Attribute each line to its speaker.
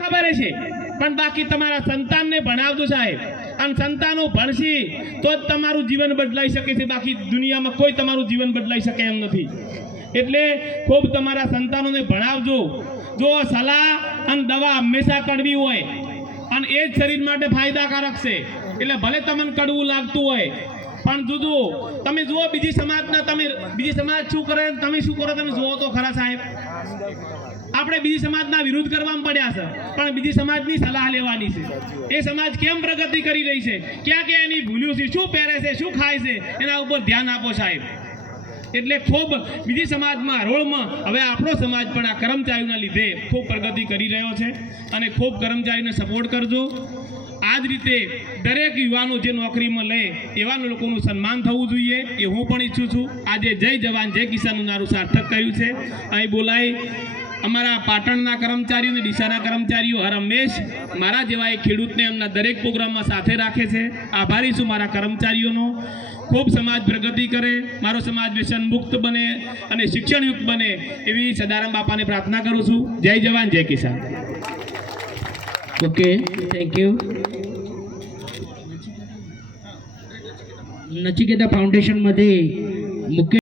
Speaker 1: ખબર છે. પણ બાકી તમારા સંતાનને ભણાવજો સાહેબ. અને સંતાનો ભણશે તો જ તમારું જીવન બદલાઈ શકે છે. બાકી દુનિયામાં કોઈ તમારું જીવન બદલાઈ શકે એમ નથી. એટલે ખૂબ તમારા સંતાનોને ભણાવજો. જો સલાહ અને દવા હંમેશા કડવી હોય અને એ જ શરીર માટે ફાયદાકારક છે. એટલે ભલે તમને કડવું લાગતું હોય પણ જુદું. તમે જુઓ, બીજી સમાજના તમે, બીજી સમાજ શું કરે તમે શું કરો, તમે જુઓ તો ખરા સાહેબ. આપણે બીજી સમાજના વિરુદ્ધ કરવામાં પડ્યા છે, પણ બીજી સમાજની સલાહ લેવાની છે. એ સમાજ કેમ પ્રગતિ કરી રહી છે? ક્યાં ક્યાં એની ભૂલ્યું છે? શું પહેરે છે? શું ખાય છે? એના ઉપર ધ્યાન આપો સાહેબ. એટલે ખૂબ બીજી સમાજમાં, રોળમાં, હવે આપણો સમાજ પણ આ કર્મચારીઓના લીધે ખૂબ પ્રગતિ કરી રહ્યો છે અને ખૂબ કર્મચારીને સપોર્ટ કરજો. આ જ રીતે દરેક યુવાનો જે નોકરીમાં લે એવા લોકોનું સન્માન થવું જોઈએ એ હું પણ ઈચ્છું છું. આજે જય જવાન, જય કિસાનનું નારું સાર્થક કર્યું છે. અહીં બોલાય અમારા પાટણના કર્મચારીઓ અને ડીસાના કર્મચારીઓ હર હંમેશ મારા જેવા એક ખેડૂતને એમના દરેક પ્રોગ્રામમાં સાથે રાખે છે આભારી છું મારા કર્મચારીઓનો ખૂબ સમાજ પ્રગતિ કરે મારો સમાજ વ્યસન મુક્ત બને અને શિક્ષણયુક્ત બને એવી સદારામ બાપાને પ્રાર્થના કરું છું જય જવાન જય કિસાન
Speaker 2: ઓકે થેન્ક યુ नचिकेता फाउंडेशनमध्ये मुख्य